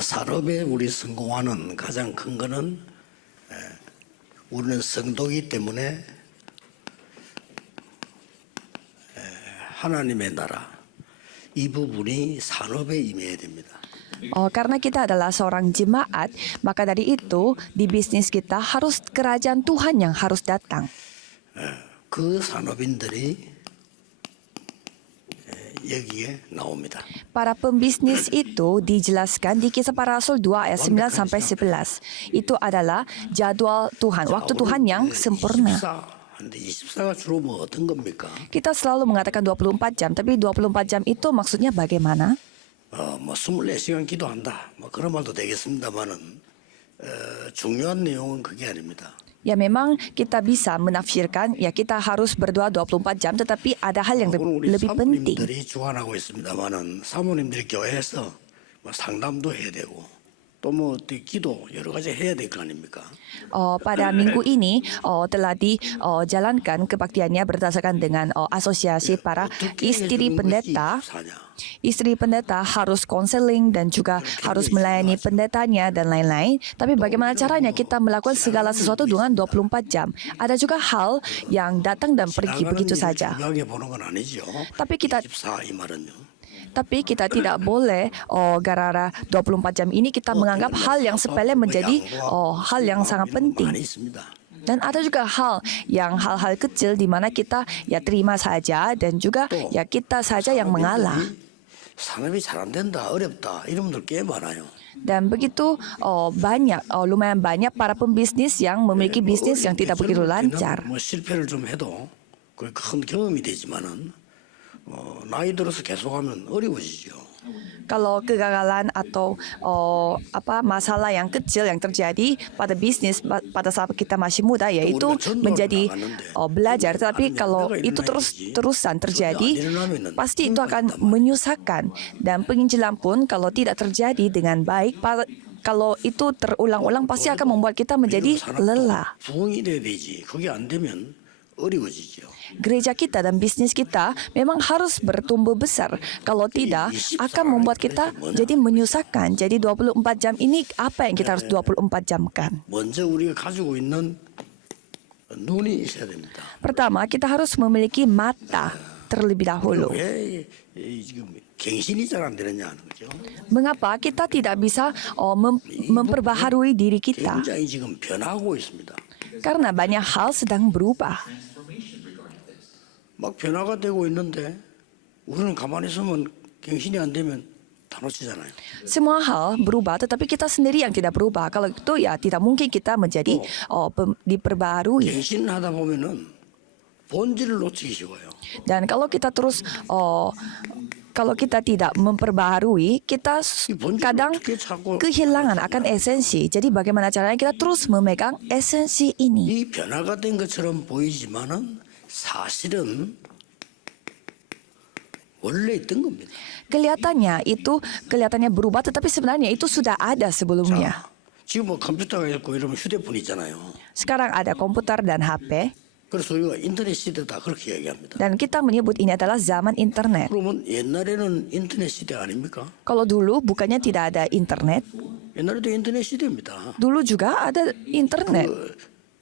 산업에 우리 성공하는 가장 큰 거는 우리는 성도이기 때문에 하나님의 나라 이 부분이 산업에 임해야 됩니다. Karena kita adalah seorang jemaat, maka dari itu di bisnis kita harus kerajaan Tuhan yang harus datang. 그 산업인들이 여기에 나옵니다. Para pembisnis itu dijelaskan di Kisah Para Rasul 2 ayat 9 sampai 11. Itu adalah jadwal Tuhan, waktu Tuhan yang sempurna. 근데 24가 주로 뭐 어떤 겁니까? Kita selalu mengatakan 24 jam, tapi 24 jam itu maksudnya bagaimana? 뭐 24시간 기도한다. 뭐 그런 말도 되겠습니다만은 중요한 내용은 그게 아닙니다. Ya memang kita bisa menafsirkan, ya kita harus berdoa 24 jam, tetapi ada hal yang 오늘 우리 lebih penting. 사모님들이 주관하고 있습니다만은 사모님들이 교회에서 뭐 상담도 해야 되고 또 뭐 기도 여러 가지 해야 될 거 아닙니까? Pada minggu ini telah dijalankan kebaktiannya berdasarkan dengan asosiasi para istri pendeta. Istri pendeta harus konseling dan juga harus melayani pendetanya dan lain-lain. Tapi bagaimana caranya kita melakukan segala sesuatu dengan 24 jam? Ada juga hal yang datang dan pergi begitu saja. 중요하게 보는 건 아니죠. Tapi kita 24 이 말은요. tidak boleh gara-gara 24 jam ini kita menganggap hal yang sepele menjadi hal yang sangat penting. 많이 있습니다. Dan ada juga hal-hal kecil di mana kita ya terima saja dan juga ya kita saja yang mengalah. 산업이 잘 안 된다, 어렵다 이런 분들 꽤 많아요. Dan begitu lumayan banyak para pembisnis yang memiliki bisnis yang tidak begitu lancar. 뭐 실패를 좀 해도 그 큰 경험이 되지만은 나이 들어서 계속하면 어려워지죠. Kalau kegagalan atau masalah yang kecil yang terjadi pada bisnis pada saat kita masih muda, yaitu menjadi belajar. Tapi kalau itu terus-terusan terjadi, pasti itu akan menyusahkan. Dan penginjilan pun kalau tidak terjadi dengan baik, kalau itu terulang-ulang pasti akan membuat kita menjadi lelah. 부흥이 돼야 되지. 그게 안 되면 어려워지죠. Gereja kita dan bisnis kita memang harus bertumbuh besar. Kalau tidak, akan membuat kita jadi menyusahkan. Jadi 24 jam ini apa yang kita harus 24 jamkan? 먼저 우리가 가지고 있는 눈이 있어야 됩니다. Pertama, kita harus memiliki mata terlebih dahulu. 왜 지금 갱신이 잘 안 되느냐 하는 거죠. Mengapa kita tidak bisa memperbaharui diri kita? 굉장히 지금 변하고 있습니다. Karena banyak hal sedang berubah. 막 변화가 되고 있는데 우리는 가만히 있으면 갱신이 안 되면 다 놓치잖아요. Semua hal berubah, tetapi kita sendiri yang tidak berubah. Kalau itu ya tidak mungkin kita menjadi diperbaharui. 갱신하다 보면은 본질을 놓치기 쉬워요. Dan kalau kita terus kalau kita tidak memperbaharui, kita kadang kehilangan akan esensi. Jadi bagaimana caranya kita terus memegang esensi ini? 이 변화가 된 것처럼 보이지만은 사실은 원래 있던 겁니다. Kelihatannya berubah, tetapi sebenarnya itu sudah ada sebelumnya. 지금 뭐 컴퓨터가 있고 이러면 휴대폰 있잖아요. Sekarang ada komputer dan HP, 그래서 우리가 인터넷 시대다 그렇게 얘기합니다. dan kita menyebut ini adalah zaman internet. 그러면 옛날에는 인터넷 시대 아닙니까? Kalau dulu bukannya tidak ada internet, 옛날에도 인터넷 시대입니다. dulu juga ada internet.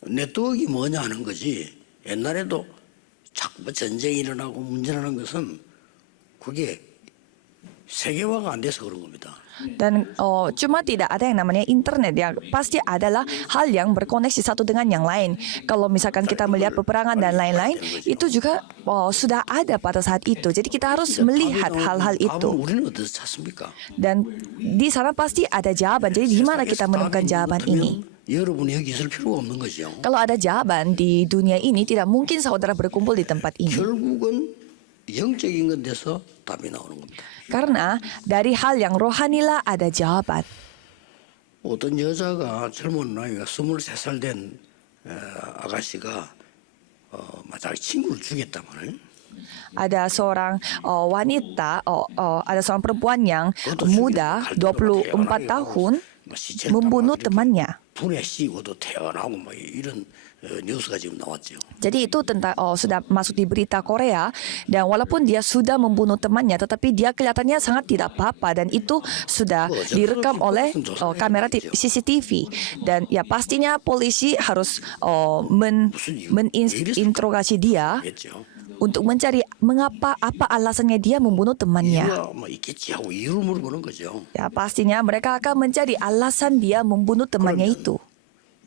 네트워크가 뭐냐 하는 거지. 옛날에도 자꾸 전쟁이 일어나고 문제라는 것은 그게 세계화가 안 돼서 그런 겁니다. Dan cuma tidak ada yang namanya internet, yang pasti adalah hal yang berkoneksi satu dengan yang lain. Kalau misalkan kita melihat peperangan dan lain-lain, itu juga sudah ada pada saat itu. Jadi kita harus melihat hal-hal itu. 우리는 어디서 찾습니까? Dan di sana pasti ada jawaban. Jadi di mana kita menemukan jawaban ini? 여러분이 여기 있을 필요가 없는 거죠. Kalau ada jawaban di dunia ini, tidak mungkin saudara berkumpul di tempat ini. 결국은 영적인 건 데서 답이 나오는 겁니다. Karena dari hal yang rohanilah ada jawaban. 어떤 여자가 젊은 나이가 23살 된 아가씨가 자기 친구를 죽였다면 Ada seorang wanita, ada seorang perempuan yang muda, 24 tahun, membunuh temannya. 분에 씌고도 태어나고 뭐 이런 뉴스가 지금 나왔죠. Jadi itu tentang sudah masuk di berita Korea dan walaupun dia sudah membunuh temannya tetapi dia kelihatannya sangat tidak apa-apa dan itu sudah direkam oleh kamera CCTV dan ya pastinya polisi harus menginterogasi dia 겠죠. untuk mencari mengapa apa alasannya dia membunuh temannya. 이유가 뭐 있겠지 하고 이유를 물어보는 거죠. Ya pastinya mereka akan mencari alasan dia membunuh temannya itu.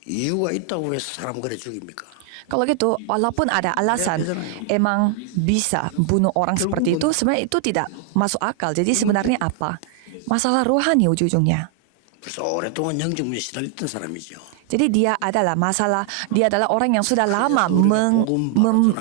이유가 있다고 해서 사람 그래 죽입니까? Kalau gitu, walaupun ada alasan, emang bisa bunuh orang seperti itu, sebenarnya itu tidak masuk akal. Jadi sebenarnya apa? Masalah rohani ujung-ujungnya. 벌써 오랫동안 영적문에 시달렸던 사람이죠. Jadi dia adalah orang yang sudah lama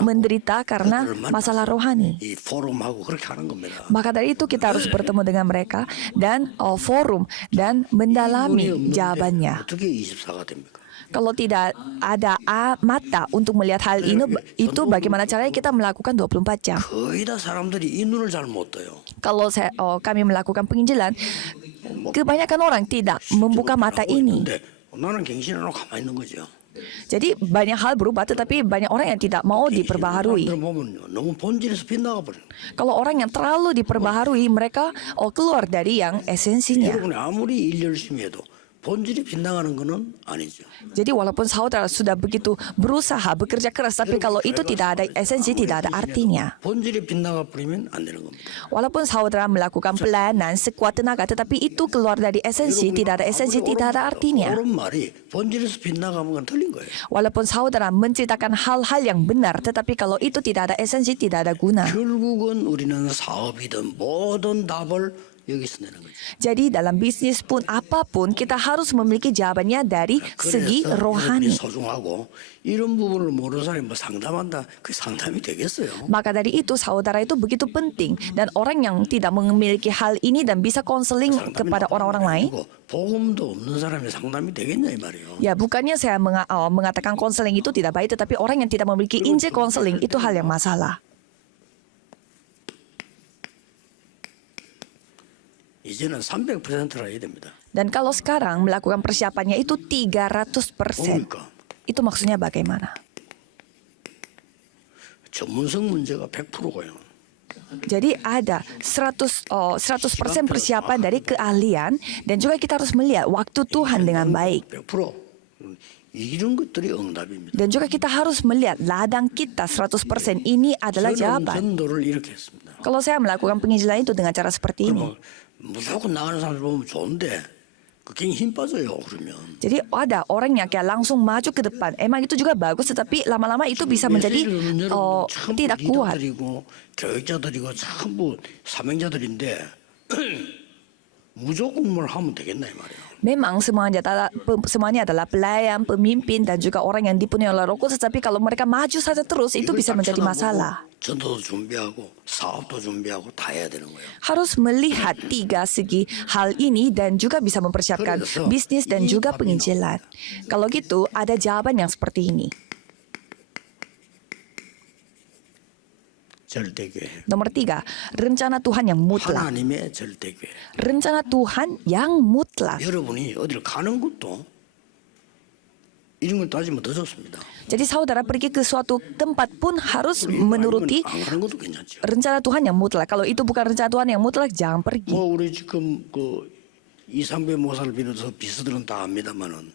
menderita karena masalah rohani. 이 포럼하고 그렇게 하는 겁니다. Maka dari itu kita harus bertemu dengan mereka dan forum dan mendalami jawabannya. 어떻게 24가 됩니까? Kalau tidak ada mata untuk melihat hal ini, itu bagaimana caranya kita melakukan 24 jam. 거의 다 사람들이 이 눈을 잘 못 떠요. Kalau kami melakukan penginjilan, kebanyakan orang tidak membuka mata ini. 근데 나는 갱신하고 가만히 있는 거죠. Jadi banyak hal berubah, tetapi banyak orang yang tidak mau diperbaharui. 사람들 보면요, 너무 본질에서 빗나가 버려요. Kalau orang yang terlalu diperbaharui, mereka keluar dari yang esensinya. 여러분이 아무리 일 열심히 해도 본질이 빗나가는 거는 아니죠. Jadi walaupun saudara sudah begitu berusaha, bekerja keras, tapi kalau itu tidak ada esensi, tidak ada artinya. 본질이 빗나가 버리면 안 되는 겁니다. Walaupun saudara melakukan pelayanan sekuat tenaga, tetapi itu keluar dari esensi, tidak ada esensi, tidak ada artinya. 옳은 말이 본질에서 빗나가면 그건 틀린 거예요. Walaupun saudara menceritakan hal-hal yang benar, tetapi kalau itu tidak ada esensi, tidak ada guna. 결국은 우리는 사업이든 모든 답을 여기서 내는 거죠. Jadi dalam bisnis pun apapun, kita harus memiliki jawabannya dari segi 그래서 rohani. 여러분이 소중하고 이런 부분을 모르는 사람이 뭐 상담한다, 그 상담이 되겠어요? Maka dari itu saudara itu begitu penting dan orang yang tidak memiliki hal ini dan bisa konseling kepada orang-orang lain. 복음도 없는 사람이 상담이 되겠냐 이 말이에요. Ya bukannya saya mengatakan konseling itu tidak baik, tetapi orang yang tidak memiliki injil konseling itu hal yang masalah. 이제는 300%라 해야 됩니다. Dan kalau sekarang melakukan persiapannya itu 300%. 뭡니까? Itu maksudnya bagaimana? 전문성 문제가 100%고요. Jadi ada 100% persiapan dari keahlian dan juga kita harus melihat waktu Tuhan dengan baik. 100%. 이런 것들이 응답입니다. Dan juga kita harus melihat ladang kita 100% ini adalah 저는 jawaban. 전도를 이렇게 했습니다. Kalau saya melakukan penginjilan itu dengan cara seperti ini. 무조건 나가는 사람들 보면 좋은데 그게 힘 빠져요. 그러면. Jadi ada orang yang kayak langsung maju ke depan. Emang itu juga bagus, tetapi lama-lama itu bisa menjadi tidak kuat. 메시지를 교육자들이고 전부 사명자들인데 무조건 뭘 하면 되겠나 이 말이에요. Memang semuanya adalah pelayan, pemimpin, dan juga orang yang dipenuhi oleh Roh Kudus. Tetapi kalau mereka maju saja terus, itu bisa menjadi masalah. 전도도 준비하고 사업도 준비하고 다 해야 되는 거예요. Harus melihat tiga segi hal ini dan juga bisa mempersiapkan bisnis dan juga penginjilan. Kalau gitu, ada jawaban yang seperti ini. 절대교회. Nomor 3, rencana Tuhan yang mutlak. 하나님의 절대교회. Rencana Tuhan yang mutlak. 여러분이 어디를 가는 것도 이런 걸 따지면 더 좋습니다. Jadi saudara pergi ke suatu tempat pun harus menuruti 안 가는 것도 괜찮죠. rencana Tuhan yang mutlak. Kalau itu bukan rencana Tuhan yang mutlak, jangan pergi. 뭐 우리 지금 그 이상배 모사를 비롯해서 비서들은 다 압니다만은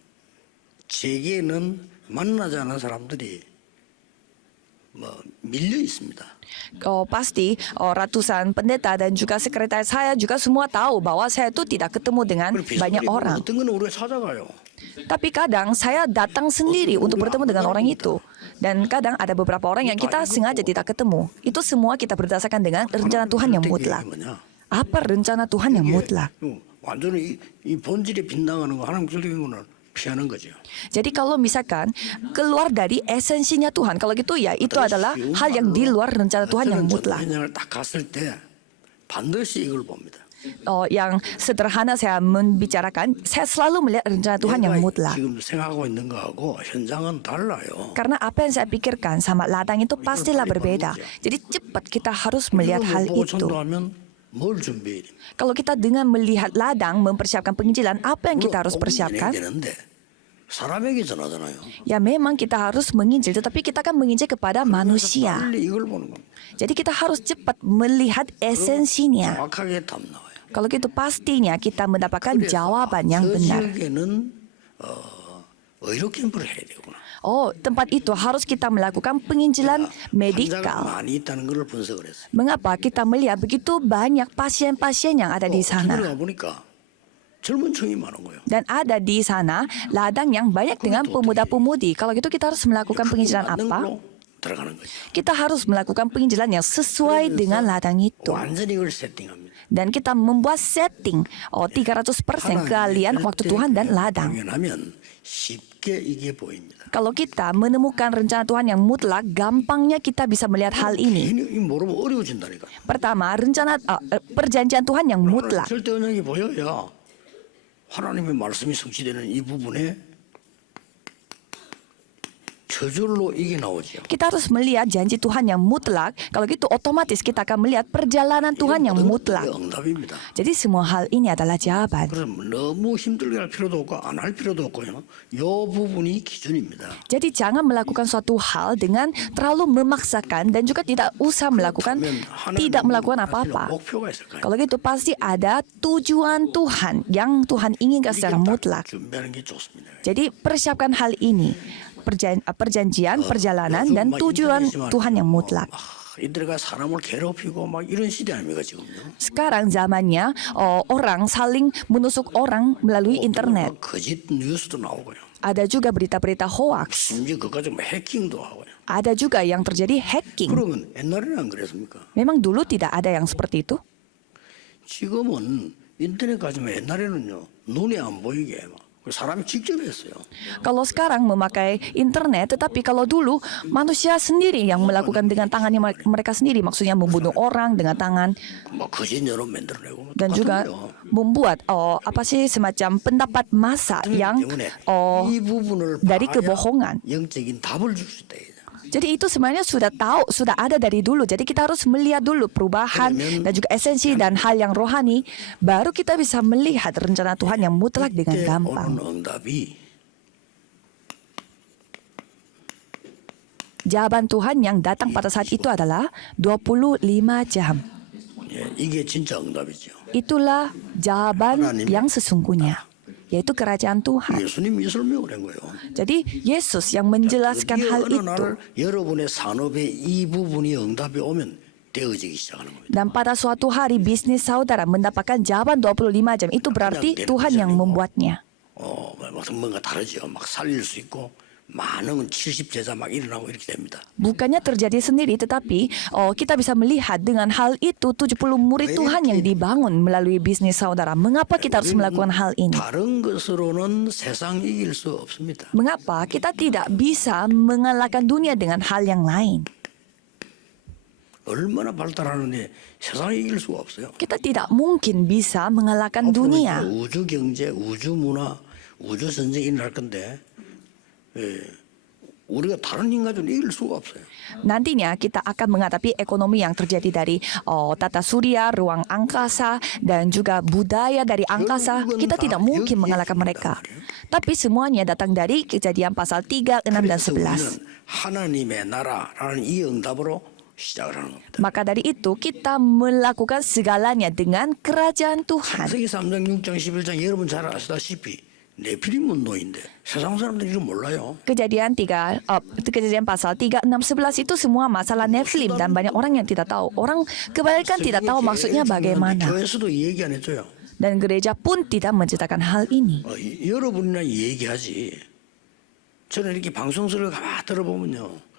제게는 만나지 않은 사람들이 뭐 밀려 있습니다. Pasti ratusan pendeta dan juga sekretaris saya juga semua tahu bahwa saya itu tidak ketemu dengan banyak orang. 어떤 건 우리가 찾아가요. Tapi kadang saya datang sendiri untuk bertemu dengan orang itu. Dan kadang ada beberapa orang yang kita sengaja tidak ketemu. Itu semua kita berdasarkan dengan rencana Tuhan yang mutlak. Apa rencana Tuhan yang mutlak? 완전히 이 본질에 빗나가는 거 하나님 절대적인 거는 피하는 거죠. Jadi kalau misalkan keluar dari esensinya Tuhan, kalau gitu ya itu adalah hal yang di luar rencana Tuhan yang mutlak. 현장을 딱 갔을 때 반드시 이걸 봅니다. Yang sederhana saya membicarakan, saya selalu melihat rencana Tuhan yang mutlak. 지금 생각하고 있는 거하고 현장은 달라요. Karena apa yang saya pikirkan sama ladang itu pastilah berbeda. Jadi cepat kita harus melihat hal 보고 itu. 전도하면 뭘 준비해야 됩니까? Kalau kita dengan melihat ladang mempersiapkan penginjilan, apa yang kita harus persiapkan? 되는데 사람에게 전하잖아요. Ya memang kita harus menginjil, tetapi kita kan menginjil kepada manusia. 빨리 이걸 보는 겁니다. Jadi kita harus cepat melihat esensinya. 정확하게 답 나와요. Kalau gitu pastinya kita mendapatkan 그래서 jawaban yang 저 benar. 지역에는 의료 캠프를 해야 되구나. Oh, tempat itu harus kita melakukan penginjilan 환자가 medikal. 많이 있다는 걸 분석을 했어요. Mengapa kita melihat begitu banyak pasien-pasien yang ada di sana? 기분에 가보니까 젊은 층이 많은 거예요. Dan ada di sana ladang yang banyak dengan pemuda-pemudi. Kalau gitu kita harus melakukan penginjilan 맞는 apa? 걸로 들어가는 거죠. Kita harus melakukan penginjilan yang sesuai dengan ladang itu. 완전히 이걸 세팅합니다. Dan kita membuat setting 300% keahlian waktu Tuhan dan ladang. 당연하면 쉽게 이게 보입니다. Kalau kita menemukan rencana Tuhan yang mutlak, gampangnya kita bisa melihat hal ini. 이 모르면 어려워진다니까. Pertama, perjanjian Tuhan yang mutlak. 절대 언약이 보여야 하나님의 말씀이 성취되는 이 부분에 저절로 이게 나오죠. Kita harus melihat janji Tuhan yang mutlak. Kalau gitu otomatis kita akan melihat perjalanan Tuhan yang mutlak. 응답입니다. Jadi semua hal ini adalah jawaban. 그래서 너무 힘들게 할 필요도 없고 안 할 필요도 없고요. 이 부분이 기준입니다. Jadi jangan melakukan suatu hal dengan terlalu memaksakan dan juga tidak usah melakukan apa-apa. 목표가 있을 거예요. Kalau gitu pasti ada tujuan Tuhan yang Tuhan inginkan secara mutlak. 준비하는 게 좋습니다. Jadi persiapkan hal ini. Perjanjian, perjalanan, dan tujuan Tuhan yang mutlak. 이들가 사람을 괴롭히고 막 이런 시대 아닙니까 지금요? Sekarang zamannya orang saling menusuk orang melalui internet. 거짓 뉴스도 나오고요. Ada juga berita-berita hoax. 심지어 그까지 뭐 해킹도 하고요. Ada juga yang terjadi hacking. 그러면 옛날에는 안 그랬습니까? Memang dulu tidak ada yang seperti itu. 지금은 인터넷 가지면 옛날에는요 눈에 안 보이게 막 사람이 직접 했어요. Kalau sekarang memakai internet, tetapi kalau dulu manusia sendiri yang melakukan dengan tangannya mereka sendiri, maksudnya membunuh orang dengan tangan 뭐 거짓 여론 만들어내고 dan juga membuat semacam pendapat massa yang 이 부분을 dari 봐야 kebohongan. 영적인 답을 줄 수 있다. Jadi itu sebenarnya sudah ada dari dulu. Jadi kita harus melihat dulu perubahan dan juga esensi dan hal yang rohani, baru kita bisa melihat rencana Tuhan yang mutlak dengan gampang. Jawaban Tuhan yang datang pada saat itu adalah 25 jam. 이게 진짜 응답이죠. Itulah jawaban yang sesungguhnya, yaitu kerajaan Tuhan. 예수님이 설명을 한 거예요. Jadi Yesus yang menjelaskan hal 어느 itu. 날 여러분의 산업에 이 부분이 응답이 오면 되어지기 시작하는 겁니다. Dan pada suatu hari bisnis saudara mendapatkan jawaban 25 jam. Itu berarti Tuhan yang membuatnya. 뭔가 다르죠. 막 살릴 수 있고 많은 70제자 막 일어나고 이렇게 됩니다. Bukannya terjadi sendiri, tetapi kita bisa melihat dengan hal itu 70 murid Tuhan yang dibangun melalui bisnis saudara. Mengapa kita harus melakukan hal ini? 다른 것으로는 세상 이길 수 없습니다. Mengapa kita tidak bisa mengalahkan dunia dengan hal yang lain? 얼마나 발달하는데 세상 이길 수가 없어요. Kita tidak mungkin bisa mengalahkan dunia. 우주 경제, 우주 문화, 우주 전쟁이 일어날 건데 우리가 다른 인간들은 이길 수가 없어요. Nantinya kita akan menghadapi ekonomi yang terjadi dari tata surya, ruang angkasa, dan juga budaya dari angkasa. Kita tidak mungkin mengalahkan mereka. Tapi semuanya datang dari Kejadian pasal 3, 6, dan 11. 하나님의 나라라는 이 응답으로 시작을 하는 겁니다. Maka dari itu kita melakukan segalanya dengan kerajaan Tuhan. 창세기 3장, 6장, 11장 여러분 잘 아시다시피 네피림 문노인데 세상 사람들이 이걸 몰라요. Kejadian pasal 3, 6, 11 itu semua masalah Nephilim dan banyak orang yang tidak tahu. Orang kebanyakan tidak tahu maksudnya bagaimana. 교회에서도 얘기 안 해줘요. Dan gereja pun tidak menceritakan hal ini. 여러분이나 얘기하지. 저는 이렇게 방송들을 가만 들어보면요.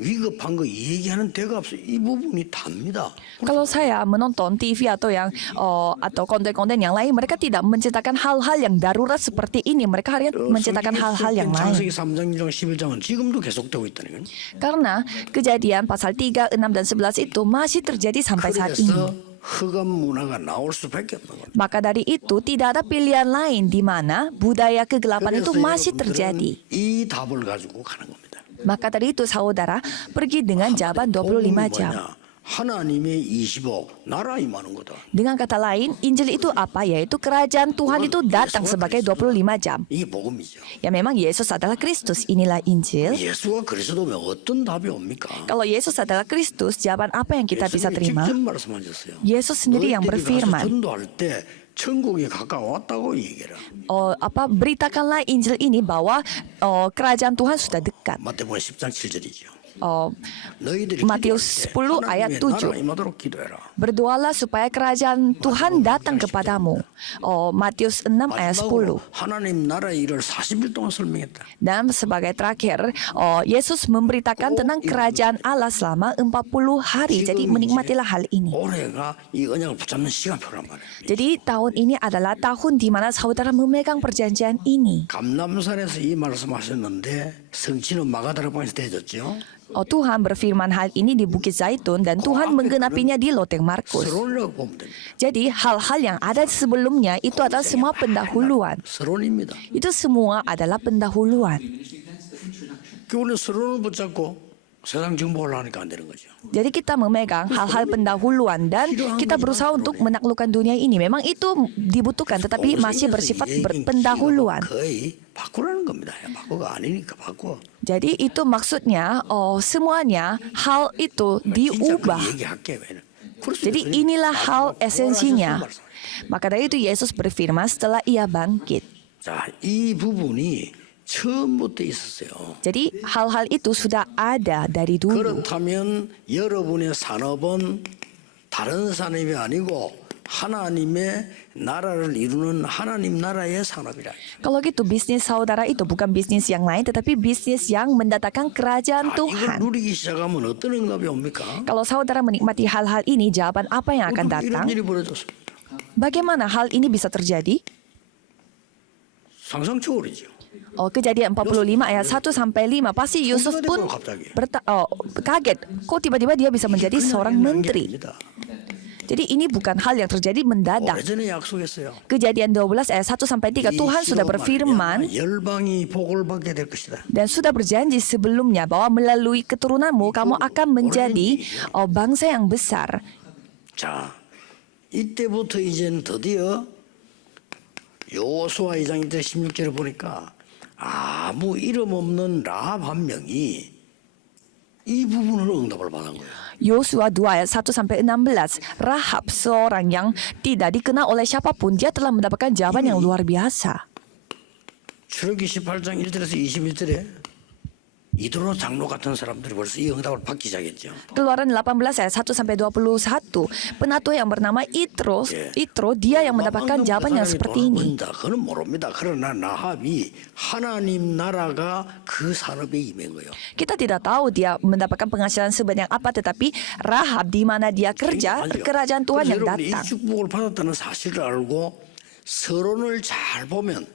위급한 거 얘기하는 데가 없어요. 이 부분이 답니다. Kalau saya menonton TV atau konten-konten yang lain, mereka tidak menceritakan hal-hal yang darurat seperti ini. Mereka hanya menceritakan hal-hal yang lain. 창세기 3장, 6장, 11장은 지금도 계속되고 있다는 거예요. Karena Kejadian pasal 3, 6, dan 11 itu masih terjadi sampai saat ini. 그래서 흑암 문화가 나올 수밖에 없는 거예요. Maka dari itu tidak ada pilihan lain di mana budaya kegelapan itu masih terjadi. 이 답을 가지고 가는 겁니다. Maka dari itu saudara pergi dengan jawaban 25 jam. 하나님의 25 나라 임하는 거다. Dengan kata lain, Injil itu apa? Yaitu kerajaan Tuhan itu datang sebagai 25 jam. 이게 복음이죠. Ya memang Yesus adalah Kristus. Inilah Injil. 예수가 그리스도면 어떤 답이 옵니까? Kalau Yesus adalah Kristus, jawaban apa yang kita bisa 예수님이 terima? 직접 말씀하셨어요. Yesus sendiri yang 너희들이 가서 berfirman, 전도할 때 천국이 가까웠다고 얘기해라. beritakanlah Injil ini bahwa kerajaan Tuhan sudah dekat. 마태복음 10장 7절이죠. 너희들이 Matius 10 ayat 하나님의 7. 나라 임하도록 기도해라. Berdoalah supaya kerajaan Tuhan datang kepadamu. Matius 6 ayat 10. 마지막으로 하나님 나라의 일을 40일 동안 설명했다. Dan sebagai terakhir, Yesus memberitakan tentang kerajaan Allah selama 40 hari. Jadi menikmatilah hal ini. 올해가 이 언약을 붙잡는 시간표란 말이에요. Jadi tahun ini adalah tahun di mana saudara memegang perjanjian ini. 감남산에서 이 말씀하셨는데 성취는 마가다락방에서 되어졌죠. Tuhan berfirman hal ini di Bukit Zaitun dan Tuhan menggenapinya di Loteng Markus. 서론이라고 보면 됩니다. Jadi hal-hal yang ada sebelumnya itu adalah semua pendahuluan. 서론입니다. Itu semua adalah pendahuluan. 우리는 서론을 붙잡고 세상 정복을 하니까 안 되는 거죠. Jadi kita memegang hal-hal pendahuluan dan kita berusaha untuk menaklukkan dunia ini. Memang itu dibutuhkan tetapi masih bersifat berpendahuluan. 거의 바꾸라는 겁니다. 바꾸가 아니니까 바꿔. Jadi itu maksudnya semuanya hal itu diubah. Jadi inilah hal esensinya. Maka dari itu Yesus berfirman setelah ia bangkit. 자, 이 부분이 처음부터 있었어요. Jadi hal-hal itu sudah ada dari dulu. 그렇다면 여러분의 산업은 다른 산업이 아니고 하나님의 나라를 이루는 하나님 나라의 산업이라. Kalau gitu bisnis saudara itu bukan bisnis yang lain tetapi bisnis yang mendatangkan kerajaan 이걸 Tuhan. 누리기 시작하면 어떤 응답이 옵니까? Kalau saudara menikmati hal-hal ini, jawaban apa yang akan datang? 이런 일이 벌어졌습니다. Bagaimana hal ini bisa terjadi? 상상 초월이죠. Kejadian 45 ayat 1 sampai 5 pasti Yusuf pun kaget. Kok tiba-tiba dia bisa menjadi seorang menteri? Jadi ini bukan hal yang terjadi mendadak. 오래전에 약속했어요. Kejadian 12 ayat 1 sampai 3 Tuhan sudah berfirman 열방이 복을 받게 될 것이다. dan sudah berjanji sebelumnya bahwa melalui keturunanmu kamu akan menjadi bangsa yang besar. 자, 이때부터 이제는 드디어 여호수아 2장 16절을 보니까 아무 이름 없는 라합 한 명이 이 부분으로 응답을 받은 거예요. Yosua 2 ayat 1 sampai 16. Rahab seorang yang tidak dikenal oleh siapapun, dia telah mendapatkan jawaban yang luar biasa. 출애굽기 18장 1절에서 21절에 이드로 장로 같은 사람들이 벌써 이 응답을 받기 시작했죠. Keluaran 18 ayat 1 sampai 21. Penatua yang bernama Itro, dia yang mendapatkan jawaban yang seperti ini. 그는 모릅니다. 그러나 라합이 하나님 나라가 그 산업에 임한 거예요. Kita tidak tahu dia mendapatkan penghasilan sebanyak apa, tetapi Rahab di mana dia kerja, kerajaan Tuhan yang 여러분이 이 datang. 축복을 받았다는 사실을 알고 서론을 잘 보면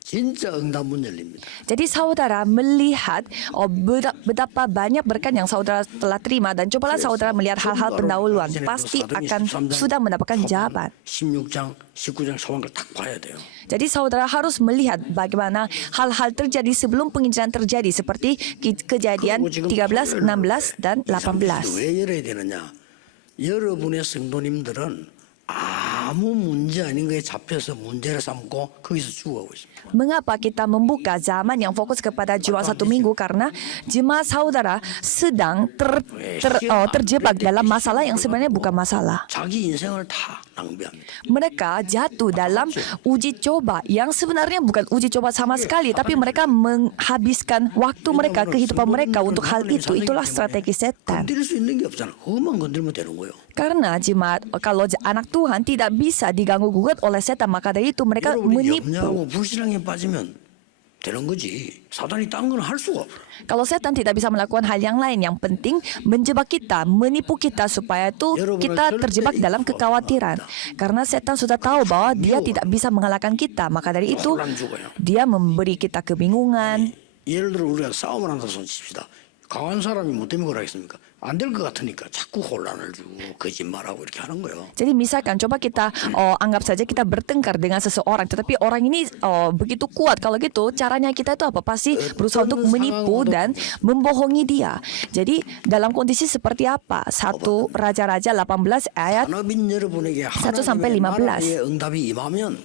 진짜 응답문 열립니다. Jadi saudara melihat betapa banyak berkat yang saudara telah terima dan cobalah saudara melihat hal-hal pendahuluan, pasti akan sudah mendapatkan jawaban. 16장, 19장 소망을 딱 봐야 돼요. Jadi saudara harus melihat bagaimana hal-hal terjadi sebelum penginjilan terjadi seperti kejadian 13, 16 dan 18. 왜 열어야 되느냐? 여러분의 성도님들은 아무 문제 아닌 거에 잡혀서 문제를 삼고 거기서 죽어가고 있습니다. Mengapa kita membuka zaman yang fokus kepada jiwa satu minggu? Karena jemaat saudara sedang terjebak dalam masalah yang sebenarnya bukan masalah. 자기 인생을 다 낭비합니다. Mereka jatuh dalam uji coba yang sebenarnya bukan uji coba sama sekali, tapi mereka menghabiskan waktu mereka, kehidupan mereka untuk hal itu. Itulah strategi setan. 건드릴 수 있는 게 없잖아. 그것만 건드리면 되는 거예요. Karena jemaat, kalau anak Tuhan tidak bisa diganggu gugat oleh setan, maka dari itu mereka 여러분이 menipu. 염려하고 불신앙에 빠지면 되는 거지. 사단이 딴 건 할 수가 없어. Kalau setan tidak bisa melakukan hal yang lain, yang penting menjebak kita, menipu kita supaya itu kita terjebak dalam kekhawatiran. Karena setan sudah tahu bahwa dia tidak bisa mengalahkan kita, maka dari itu dia memberi kita kebingungan. 예를 들어 우리가 싸움을 한다 손 칩시다. 강한 사람이 뭐 때문에 그러겠습니까? 안 될 것 같으니까 자꾸 혼란을 주고 거짓말하고 이렇게 하는 거예요. Jadi misalkan coba kita anggap saja kita bertengkar dengan seseorang, tetapi orang ini begitu kuat. Kalau gitu caranya kita itu apa? Pasti berusaha untuk menipu dan membohongi dia. Jadi dalam kondisi seperti apa? 1 Raja-Raja 18 ayat 산업인 여러분에게 1 sampai 하나님의 15. 나라의 응답이 임하면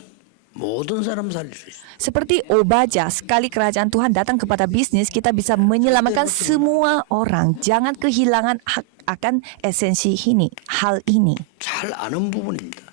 모든 사람 살릴 수 있어요. Seperti Obaja, sekali kerajaan Tuhan datang kepada bisnis, kita bisa menyelamatkan semua orang. Jangan kehilangan hak akan esensi ini, hal ini. 잘 아는 부분입니다.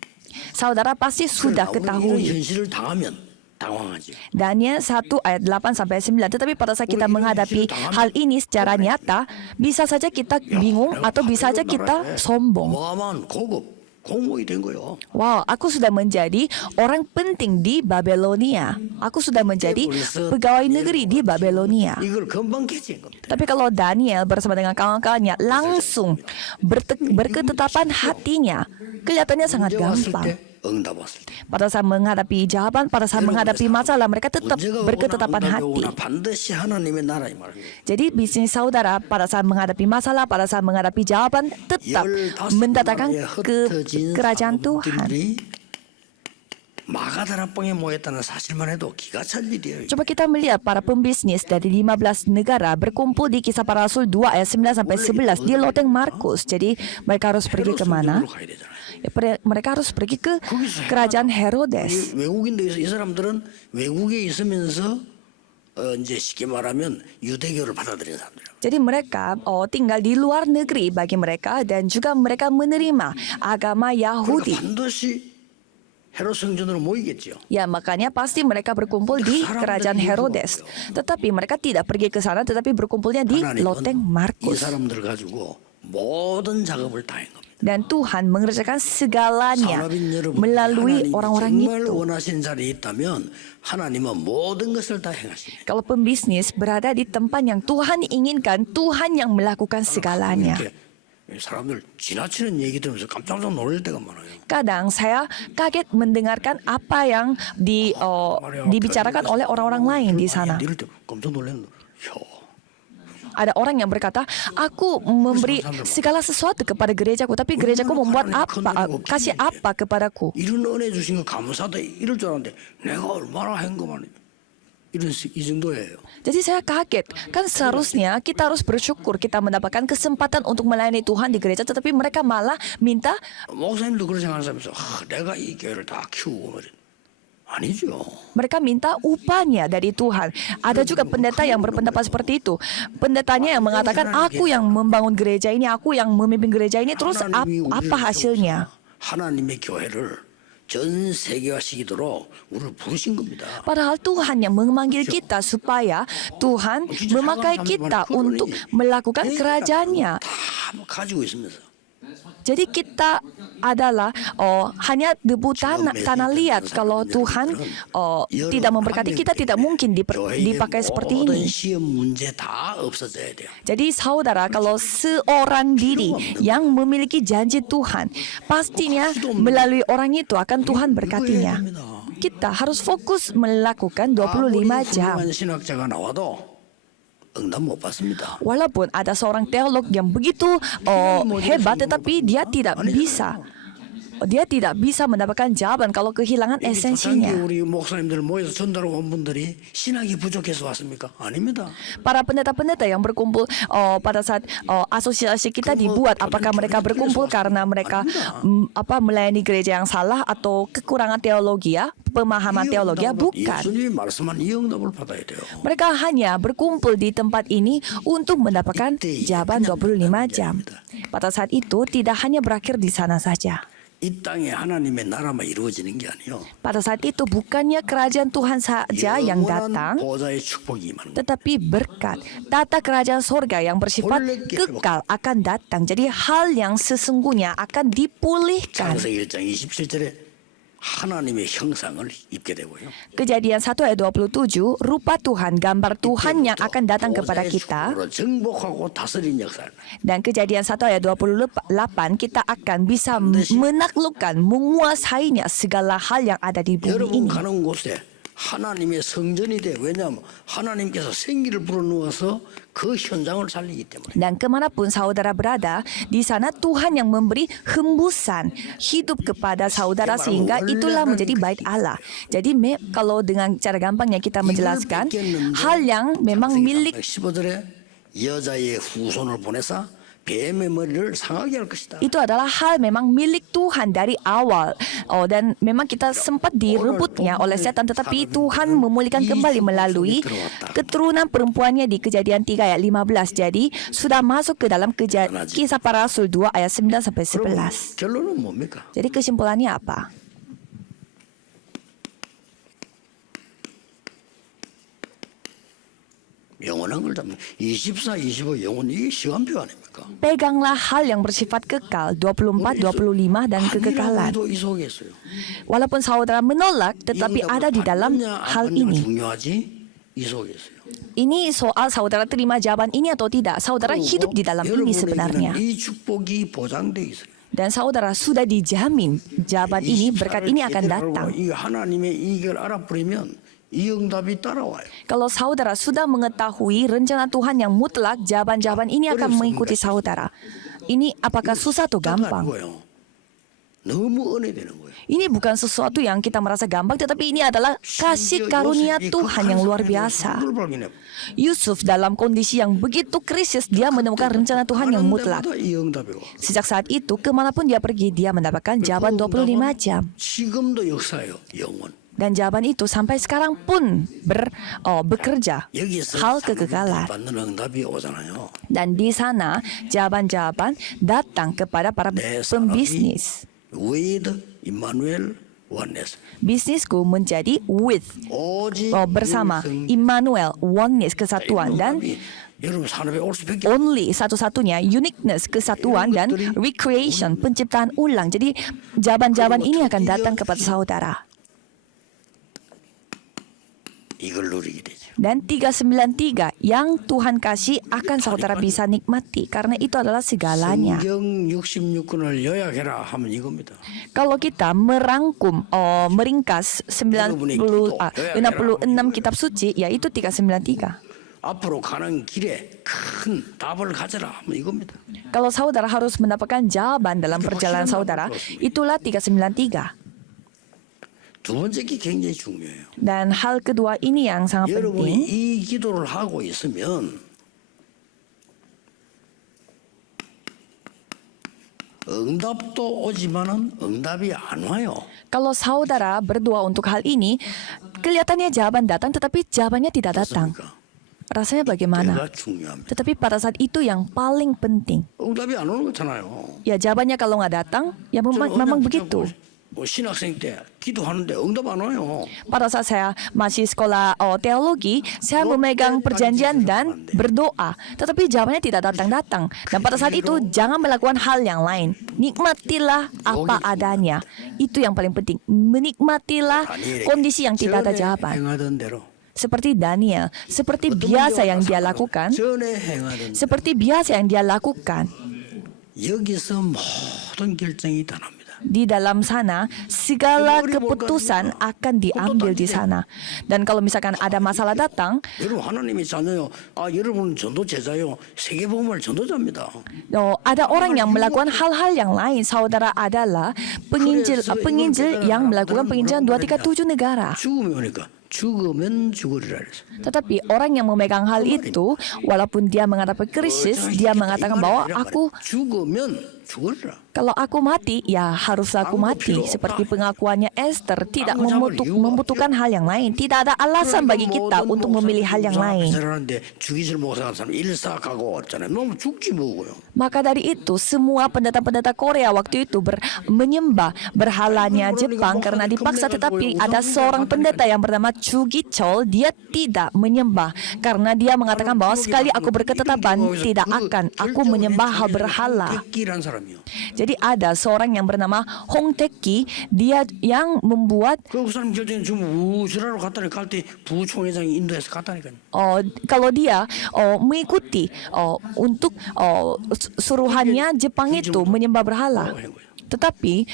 Saudara pasti sudah 그러나 우리는 이런 ketahui. 현실을 당하면 당황하죠. Daniel 1 ayat 8 sampai 9. Tetapi pada saat kita menghadapi hal ini secara nyata, bisa saja kita bingung atau bisa saja kita sombong. 어마어마한 고급 공무원이 된 거예요. Wow, aku sudah menjadi orang penting di Babelonia. Aku sudah menjadi pegawai negeri di Babelonia. 이걸 금방 캐치한 겁니다. Tapi kalau Daniel bersama dengan kawan-kawannya langsung berketetapan hatinya, kelihatannya sangat 문제 왔을 gampang. 때 응답 왔을 때 Pada saat menghadapi jawaban, pada saat menghadapi masalah, mereka tetap 문제가 berketetapan 오거나 hati. 응답이 오거나 반드시 하나님의 나라 이 말이에요. Jadi bisnis saudara pada saat menghadapi masalah, pada saat menghadapi jawaban, tetap 15 mendatangkan 나라의 ke 흩어진 kerajaan Tuhan. 사람들이 마가다락방에 모였다는 사실만 해도 기가 찰 일이에요. Coba kita melihat para pembisnis dari 15 negara berkumpul di Kisah Para Rasul 2 ayat 9 sampai 11 di loteng Markus. Jadi mereka harus pergi 헤롯 kemana? 성전으로 가야 되잖아요. Ya, mereka harus pergi ke kerajaan Herodes. 외국인들 이 사람들은 외국에 있으면서 이제 쉽게 말하면 유대교를 받아들인 사람들이에요. Jadi mereka tinggal di luar negeri bagi mereka dan juga mereka menerima agama 그러니까 Yahudi. 반드시 헤롯 성전으로 모이겠죠. Ya makanya pasti mereka berkumpul di kerajaan Herodes. Tetapi mereka tidak pergi ke sana, tetapi berkumpulnya di loteng 하나님은 이 Markus. 사람들을 가지고 모든 작업을 다 한 겁니다. Dan Tuhan mengerjakan segalanya 산업인 여러분, melalui 하나님이 orang-orang 정말 itu. 원하시는 자리에 있다면 하나님은 모든 것을 다 행하십니다. Kalau pembisnis berada di tempat yang Tuhan inginkan, Tuhan yang melakukan segalanya. 이렇게 사람들 지나치는 얘기 들으면서 깜짝깜짝 놀랄 때가 많아요. Kadang saya kaget mendengarkan apa yang dibicarakan oleh orang-orang lain di sana. 이럴 때 깜짝 놀랐는데, Ada orang yang berkata, aku memberi segala sesuatu kepada gerejaku, tapi gerejaku membuat apa, kasih apa kepadaku. 이런 은혜 주신 거 감사하다 이럴 줄 알았는데 내가 얼마나 행거만 이런 이 정도예요. Jadi saya kaget, kan seharusnya kita harus bersyukur kita mendapatkan kesempatan untuk melayani Tuhan di gereja, tetapi mereka malah minta. 목사님도 그런 생각을 하면서 내가 이 교회를 다 키우고 말이야. 아니죠. Mereka minta upahnya dari Tuhan. Ada juga pendeta yang berpendapat seperti itu. Pendetanya yang mengatakan, aku yang membangun gereja ini, aku yang memimpin gereja ini, terus apa hasilnya? 하나님의 교회를 전 세계화시키도록 우리를 부르신 겁니다. Padahal Tuhan yang memanggil kita supaya Tuhan memakai kita untuk melakukan kerajaannya. 다 가지고 있으면서 Jadi kita adalah hanya debu tanah liat. Kalau Tuhan tidak memberkati kita, tidak mungkin dipakai seperti 모든 ini. 시험 문제 다 없어져야 돼요. Jadi saudara, kalau seorang diri yang memiliki janji Tuhan, pastinya melalui orang itu akan Tuhan berkatinya. Kita harus fokus melakukan 25 jam. 훌륭한 신학자가 나와도 응답 못 받습니다. Walaupun ada seorang teolog yang begitu hebat, tetapi dia tidak bisa mendapatkan jawaban kalau kehilangan 초창기 esensinya. 우리 목사님들 모여서 전달하고 온 분들이 신학이 부족해서 왔습니까? 아닙니다. Para pendeta-pendeta yang berkumpul pada saat asosiasi kita dibuat, apakah mereka berkumpul karena mereka melayani gereja yang salah atau kekurangan teologi ya, pemahaman teologi ya? Bukan. 예수님이 말씀한 이 응답을 받아야 돼요. Mereka hanya berkumpul di tempat ini untuk mendapatkan jawaban 25 jam. Pada saat itu tidak hanya berakhir di sana saja. 이 땅에 하나님의 나라만 이루어지는 게 아니요. Pada saat itu bukannya kerajaan Tuhan saja yang datang, 보좌의 축복이 임하는 거예요. tetapi berkat, tata kerajaan sorga yang bersifat kekal akan datang. Jadi hal yang sesungguhnya akan dipulihkan. 창세기 1장 27절에 하나님의 형상을 입게 되고요. Kejadian 1 ayat 27, rupa Tuhan, gambar Tuhan yang akan datang kepada 보좌의 kita. 축복으로 정복하고 다스린 역사를. Dan kejadian 1 ayat 28, kita akan bisa menaklukkan, menguasainya segala hal yang ada di bumi 여러분 ini. 가는 곳에 하나님의 성전이 돼. 왜냐하면 하나님께서 생기를 불어넣어서 그 현장을 살리기 때문에. Dan kemanapun saudara berada, di sana Tuhan yang memberi hembusan hidup kepada saudara sehingga itulah menjadi bait Allah. Jadi kalau dengan cara gampangnya kita menjelaskan, hal yang memang milik 15절에 여자의 후손을 보내사 뱀의 머리를 상하게 할 것이다. itu adalah hal memang milik Tuhan dari awal. Dan memang kita sempat direbutnya oleh setan, tetapi Tuhan memulihkan kembali melalui keturunan perempuannya di Kejadian 3 ayat 15. Jadi sudah masuk ke dalam Kisah Para Rasul 2 ayat 9 sampai 11. 결론은 뭡니까? Jadi kesimpulannya apa? 영원한 걸 잡는 24, 25 영원 이게 시간표 아닙니까? Peganglah hal yang bersifat kekal 24, 25 dan kekekalan. 아니라고 해도 이 속에 있어요. Walaupun saudara menolak, tetapi ada di dalam hal ini. 중요하지 이 속에 있어요. Ini soal saudara terima jawaban ini atau tidak. Saudara hidup di dalam ini sebenarnya. 이 축복이 보장돼 있어요. Dan saudara sudah dijamin jawaban ini, berkat ini akan datang. 이 하나님의 이걸 알아버리면 이 응답이 따라와요. Kalau saudara sudah mengetahui rencana Tuhan yang mutlak, jawaban-jawaban ini akan mengikuti saudara. Ini apakah susah atau gampang? 너무 은혜되는 거예요. Ini bukan sesuatu yang kita merasa gampang, tetapi ini adalah kasih karunia Tuhan yang luar biasa. Yusuf dalam kondisi yang begitu krisis, dia menemukan rencana Tuhan yang mutlak. Sejak saat itu, kemanapun dia pergi, dia mendapatkan jawaban 25 jam. 지금도 역사예요. 영원. Dan jawaban itu sampai sekarang pun bekerja. Hal kekekalan. 받는 응답이 오잖아요. Dan di sana jawaban-jawaban datang kepada para pembisnis. with Immanuel oneness. Bisnisku menjadi with bersama Immanuel oneness, kesatuan, dan 여러분 산업에 올 수밖에 only satu-satunya uniqueness, kesatuan, dan recreation, penciptaan ulang. Jadi jawaban-jawaban ini akan datang kepada saudara. 이걸 누리게 되죠. Dan 393 yang Tuhan kasih akan saudara bisa nikmati, karena itu adalah segalanya. 성경 66권을 요약해라 하면 이겁니다. Kalau kita meringkas 66 kitab suci, yaitu 393. 앞으로 가는 길에 큰 답을 가져라 하면 이겁니다. Kalau saudara harus mendapatkan jawaban dalam perjalanan saudara, itulah 393. 두 번째 게 굉장히 중요해요. Dan hal kedua ini yang sangat 여러분이 penting. 이 기도를 하고 있으면 응답도 오지만은 응답이 안 와요. Kalau saudara berdoa untuk hal ini, kelihatannya jawaban datang, tetapi jawabannya tidak datang. 그러니까 Rasanya bagaimana? 내가 중요합니다. Tetapi pada saat itu yang paling penting. 응답이 안 오는 거잖아요. Ya jawabannya kalau nggak datang, ya memang begitu. 신학생 때 기도하는데 응답 안 와요. Pada saat saya masih sekolah teologi, saya memegang perjanjian dan berdoa. Tetapi jawabannya tidak datang-datang. Dan pada saat itu, jangan melakukan hal yang lain. Nikmatilah apa adanya. Itu yang paling penting. Menikmatilah kondisi yang tidak ada jawaban. 행하던 대로. Seperti Daniel, seperti biasa yang dia lakukan. 전에 행하던 Seperti biasa yang dia lakukan. 여기서 모든 결정이 다 납니다. Di dalam sana, segala keputusan akan diambil di sana. Dan kalau misalkan ada masalah datang, 여러분 하나님의 자녀요. 여러분 전도 제자요. 세계복음을 전도자입니다. ada orang yang melakukan hal-hal yang lain. Saudara adalah penginjil yang melakukan penginjilan 237 negara. 죽음이 오니까 죽으면 죽으리라 그랬어. Tetapi orang yang memegang hal itu, walaupun dia menghadapi krisis, dia mengatakan bahwa 죽으면 죽으리라. kalau aku mati, ya haruslah aku mati. Seperti pengakuannya Esther, tidak membutuhkan hal yang lain. Tidak ada alasan bagi kita untuk memilih hal yang lain. 죽이실 목사 같은 사람 일사가고 왔잖아요. 너무 죽지 뭐고요. Maka dari itu, semua pendeta-pendeta Korea waktu itu menyembah berhalanya Jepang karena dipaksa. Tetapi ada seorang pendeta yang bernama Chu Gi-chol, dia tidak menyembah karena dia mengatakan bahwa sekali aku berketetapan, tidak akan aku menyembah hal berhala. Jadi ada seorang yang bernama Hong Taek-ki, dia yang membuat 그 사람 결정이 지금 우스라로 갔다니 갈때 부총회장이 인도에서 갔다니까요. kalau dia mengikuti untuk suruhannya Jepang itu menyembah berhala. Tetapi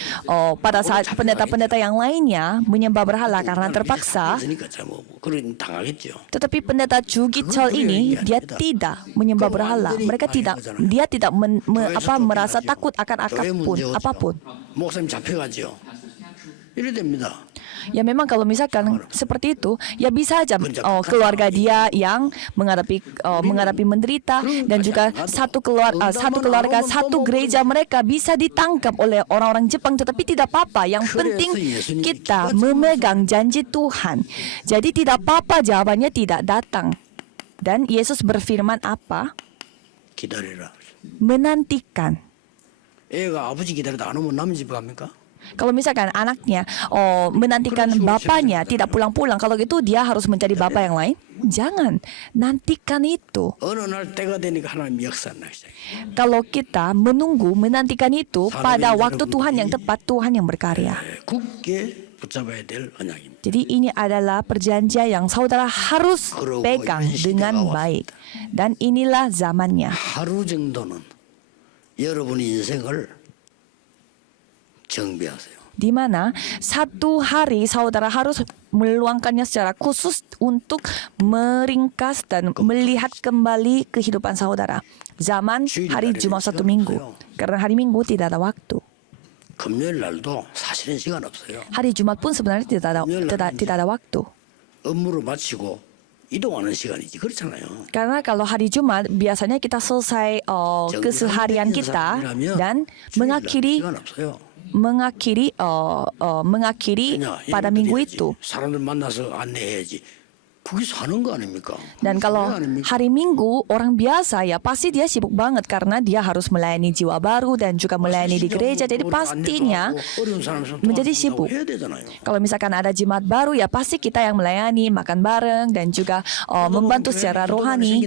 pada saat pendeta-pendeta yang lainnya menyembah berhala karena terpaksa, 그러니까 뭐 그런 당하겠죠. tetapi pendeta Chu Gichol ini dia tidak menyembah berhala. Dia tidak merasa takut akan apapun. 목사님 잡혀가죠. 이래 됩니다. Ya memang kalau misalkan seperti itu, ya bisa aja keluarga dia yang menghadapi menderita dan juga satu keluarga, satu gereja mereka bisa ditangkap oleh orang-orang Jepang, tetapi tidak apa-apa. Yang penting kita memegang janji Tuhan. Jadi tidak apa-apa jawabannya tidak datang. Dan Yesus berfirman apa? 기다리라. Menantikan. 애가 아버지 기다리다 안 오면 남의 집에 갑니까? Kalau misalkan anaknya menantikan bapaknya tidak pulang-pulang, kalau gitu dia harus mencari bapak yang lain. Jangan, nantikan itu. 어느 날 때가 되니까 하나님 역사하기 시작해요. Kalau kita menantikan itu, pada waktu Tuhan yang tepat, Tuhan yang berkarya. 굳게 붙잡아야 될 언약입니다. Jadi ini adalah perjanjian yang saudara harus pegang dengan baik. Dan inilah zamannya. 하루 정도는 여러분의 인생을 정비하세요. Di mana satu hari saudara harus meluangkannya secara khusus untuk meringkas dan melihat kembali kehidupan saudara. Zaman hari Jumat satu minggu. Karena hari Minggu tidak ada waktu. 금요일 날도 사실은 시간 없어요. Hari Jumat pun sebenarnya tidak ada waktu. 업무를 마치고 이동하는 시간이지 그렇잖아요. Karena kalau hari Jumat biasanya kita selesai keseharian kita dan mengakhiri pada minggu itu. 사람들 만나서 안내해야지. 거기서 하는 거 아닙니까? Dan kalau hari Minggu orang biasa ya pasti dia sibuk banget karena dia harus melayani jiwa baru dan juga melayani di gereja. Jadi pastinya menjadi sibuk. Kalau misalkan ada jemaat baru ya pasti kita yang melayani, makan bareng dan juga membantu secara rohani.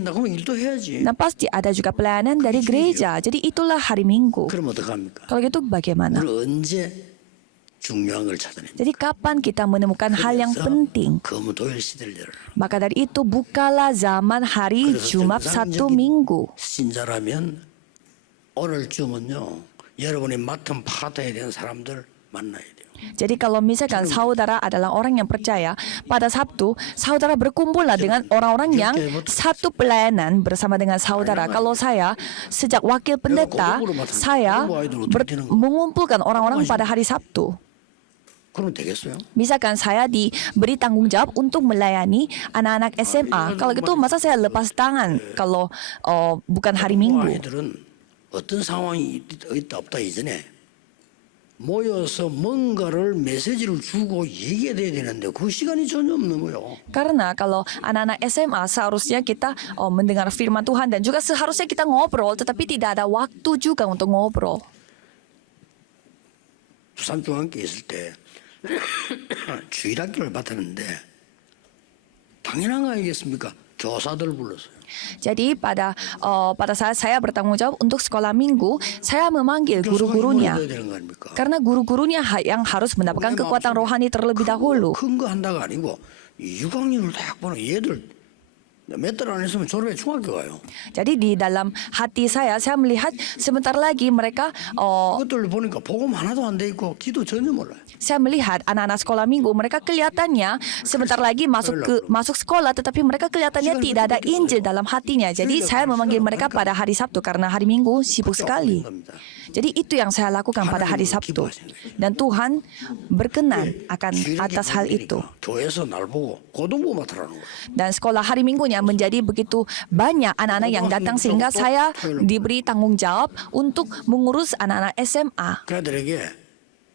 Nah pasti ada juga pelayanan dari gereja. Jadi itulah hari Minggu. Kalau gitu bagaimana? 중요한 걸 찾아냅니다. Jadi kapan kita menemukan hal yang penting? 금토일 시대를 열어라. Maka dari itu bukalah zaman hari Jumat satu minggu. 신자라면 오늘쯤은요 여러분이 맡은 파트에 대한 사람들 만나야 돼요. Jadi kalau misalkan saudara adalah orang yang percaya, pada Sabtu saudara berkumpullah dengan orang-orang yang satu pelayanan bersama dengan saudara. Kalau saya sejak wakil pendeta, saya mengumpulkan orang-orang pada hari Sabtu. 그럼 되겠어요? Misalkan saya diberi tanggung jawab untuk melayani anak-anak SMA. Kalau gitu masa saya lepas tangan kalau bukan hari Minggu. 아이들은 어떤 상황이 있다 없다 이전에 모여서 뭔가를 메시지를 주고 얘기해야 되는데 그 시간이 전혀 없는 거예요. Karena kalau anak-anak SMA seharusnya kita mendengar firman Tuhan dan juga seharusnya kita ngobrol, tetapi tidak ada waktu juga untuk ngobrol. 부산중앙교회 있을 때 주일학교를 받았는데 당연한 거 아니겠습니까? 교사들 불렀어요. Jadi pada saat saya bertanggung jawab untuk sekolah minggu, saya memanggil guru-gurunya. Karena guru-gurunya yang harus mendapatkan kekuatan rohani terlebih dahulu. 큰거 한다가 아니고 6학년을 딱 보는 얘들 몇 달 안 했으면 졸업해 중학교 가요. Jadi di dalam hati saya melihat sebentar lagi mereka 그것들 보니까 복음 하나도 안 돼 있고 기도 전혀 몰라요. saya melihat anak-anak sekolah minggu mereka kelihatannya sebentar lagi masuk sekolah, tetapi mereka kelihatannya tidak ada Injil dalam hatinya. Jadi saya memanggil mereka pada hari Sabtu karena hari Minggu sibuk sekali. Jadi itu yang saya lakukan pada hari Sabtu. Dan Tuhan berkenan akan atas hal itu. 교회에서 날 보고 고등부 맡으라는 거예요. Dan sekolah hari Minggunya menjadi begitu banyak anak-anak yang datang sehingga saya diberi tanggung jawab untuk mengurus anak-anak SMA. 그들에게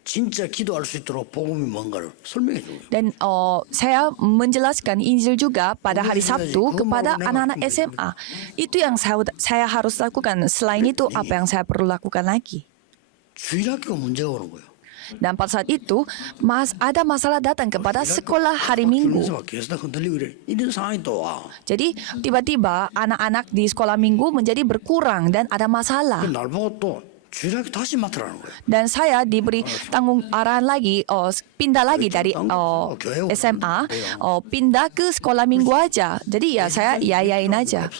진짜 기도할 수 있도록 복음이 뭔가를 설명해 준 거예요. Dan saya menjelaskan Injil juga pada hari Sabtu kepada anak-anak SMA. Itu yang saya harus lakukan. Selain itu, apa yang saya perlu lakukan lagi? 주일학교가 문제가 오는 거예요. Dan pada saat itu, ada masalah datang kepada sekolah hari Minggu. 그래서 교회에서 흔들리고 이래. 이런 상황이 또 와. Jadi tiba-tiba anak-anak di sekolah Minggu menjadi berkurang dan ada masalah. 날 보고 또 주일학교 다시 맡으라는 거예요. Dan saya diberi tanggung arahan lagi, pindah lagi dari SMA, pindah ke sekolah minggu aja. Jadi ya saya yayain aja.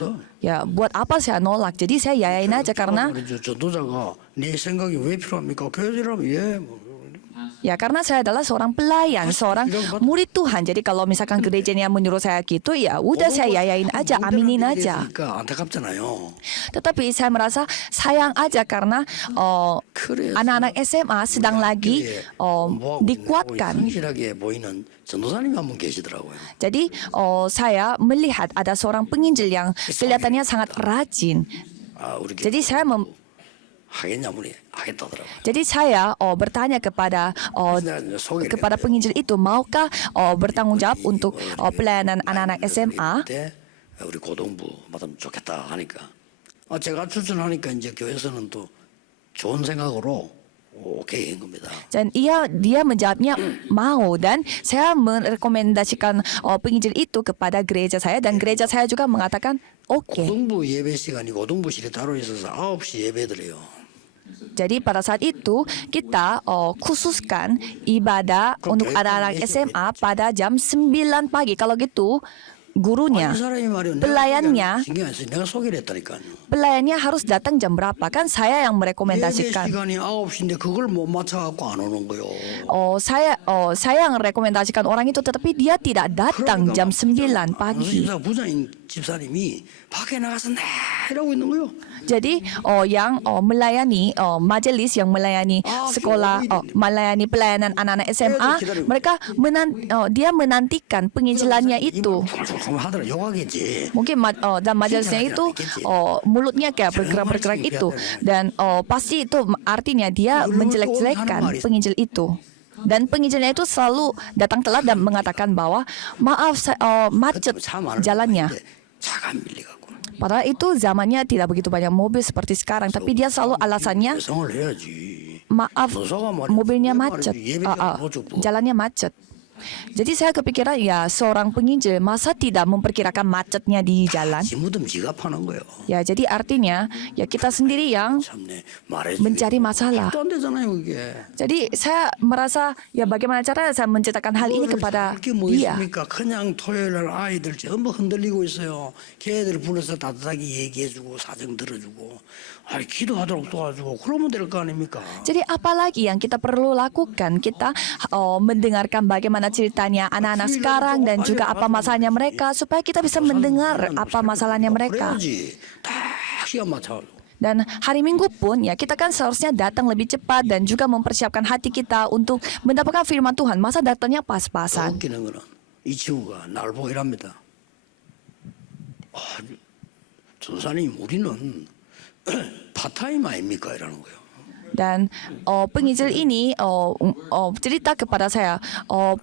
ya buat apa saya nolak? Jadi saya yayain aja karena 말이죠. 전도자가 네 생각이 왜 필요합니까? 교회라면 예. 뭐. ya karena saya adalah seorang pelayan, seorang murid Tuhan. Jadi kalau misalkan gerejanya menyuruh saya gitu, ya udah saya yayain aja, aminin aja. 그러니까 안타깝잖아요. Tetapi saya merasa sayang aja karena anak-anak SMA sedang lagi dikuatkan. 성실하게 보이는 전도사님이 한 분 계시더라고요. Jadi saya melihat ada seorang penginjil yang kelihatannya sangat rajin. 우리 Jadi saya 하겠냐 물이 하겠다더라고요. Jadi saya bertanya kepada kepada penginjil itu, maukah bertanggung jawab untuk pelayanan anak-anak SMA? 우리 고등부 받으면 좋겠다 하니까 제가 추천하니까 이제 교회에서는 또 좋은 생각으로 오케이 한 겁니다. Dan dia menjawabnya mau, dan saya merekomendasikan penginjil itu kepada gereja saya, dan gereja saya juga mengatakan oke. 고등부 예배 시간이 고등부실에 따로 있어서 9시 예배드려요. Jadi pada saat itu kita khususkan ibadah untuk anak-anak SMA pada jam 9 pagi. Kalau gitu gurunya, pelayannya harus datang jam berapa? Kan saya yang merekomendasikan. Saya yang merekomendasikan orang itu, tetapi dia tidak datang jam 9 pagi. Jadi yang melayani majelis yang melayani sekolah, melayani pelayanan anak-anak SMA, mereka dia menantikan penginjilannya itu. Mungkin dan majelisnya itu mulutnya kayak bergerak-bergerak itu, dan pasti itu artinya dia menjelek-jelekkan penginjil itu. Dan penginjilnya itu selalu datang telat dan mengatakan bahwa maaf macet jalannya. Padahal itu zamannya tidak begitu banyak mobil seperti sekarang, tapi dia selalu alasannya maaf mobilnya macet, jalannya macet. Jadi saya kepikiran, ya seorang penginjil masa tidak memperkirakan macetnya di jalan? Ya jadi artinya ya kita sendiri yang mencari masalah. Jadi saya merasa ya bagaimana cara saya menceritakan hal ini kepada dia. 그냥 토요일 날 아이들 전부 흔들리고 있어요. 걔들 불러서 따뜻하게 얘기해주고 사정 들어주고 기도하도록 도와주고 그러면 될 거 아닙니까? Jadi apalagi yang kita perlu lakukan? Kita mendengarkan bagaimana ceritanya anak-anak sekarang dan juga apa masalahnya mereka, supaya kita bisa mendengar apa masalahnya mereka. Dan hari Minggu pun ya kita kan seharusnya datang lebih cepat dan juga mempersiapkan hati kita untuk mendapatkan firman Tuhan. Masa datangnya pas-pasan? 웃기는 거는 이 친구가 날 보고 이랍니다. 전사님 우리는 파타임 아닙니까? 이라는 거예요. Dan penginjil ini cerita kepada saya,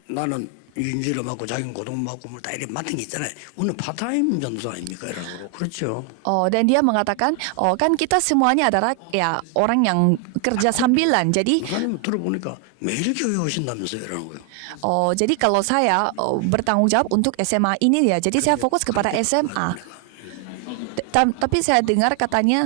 나는 인지를 맡고 자기는 고동 맡고 다 이렇게 맡은 게 있잖아요. 오늘 파타임 전도사 아닙니까? 이라는 거로. 그렇죠. dan dia mengatakan, kan kita semuanya adalah ya orang yang kerja sambilan. Jadi 전사님 들어보니까 매일 교회 오신다면서요? 이라는 거예요. jadi kalau saya bertanggung jawab untuk SMA ini ya, jadi saya fokus kepada SMA. Tapi saya dengar katanya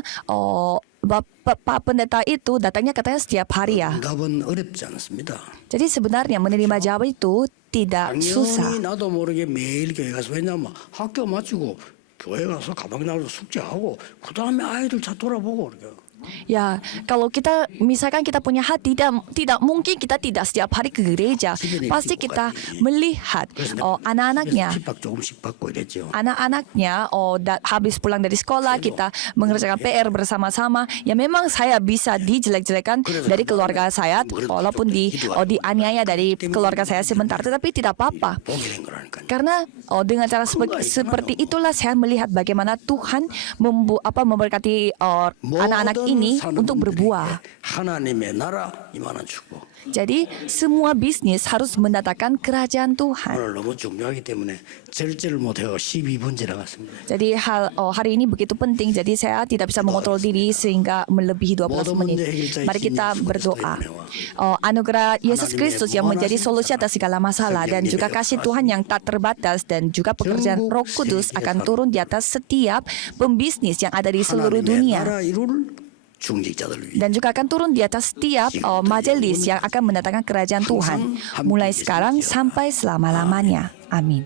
Pak Pendeta itu datangnya katanya setiap hari ya. 응답은 어렵지 않습니다. Jadi sebenarnya menerima jawab itu tidak susah. 당연히 나도 모르게 매일 교회 가서, 왜냐면 학교 마치고 교회 가서 가방 나와서 숙제하고 그 다음에 아이들 차 돌아보고 그래요. Ya, kalau kita misalkan kita punya hati, tidak mungkin kita tidak setiap hari ke gereja. Pasti kita melihat anak-anaknya. Anak-anaknya habis pulang dari sekolah, kita mengerjakan PR bersama-sama. Ya memang saya bisa dijelek-jelekan dari keluarga saya, walaupun dianiaya dari keluarga saya sebentar, tetapi tidak apa-apa. Karena dengan cara seperti itulah saya melihat bagaimana Tuhan memberkati anak-anak ini untuk berbuah. Jadi semua bisnis harus mendatangkan kerajaan Tuhan. Jadi hari ini begitu penting, jadi saya tidak bisa mengontrol diri sehingga melebihi 12 menit. Mari kita berdoa. Anugerah Yesus Kristus yang menjadi solusi atas segala masalah, dan juga kasih Tuhan yang tak terbatas, dan juga pekerjaan Roh Kudus akan turun di atas setiap pembisnis yang ada di seluruh dunia. Dan juga akan turun di atas setiap majelis yang akan mendatangkan kerajaan Tuhan, mulai sekarang sampai selama-lamanya. Amin.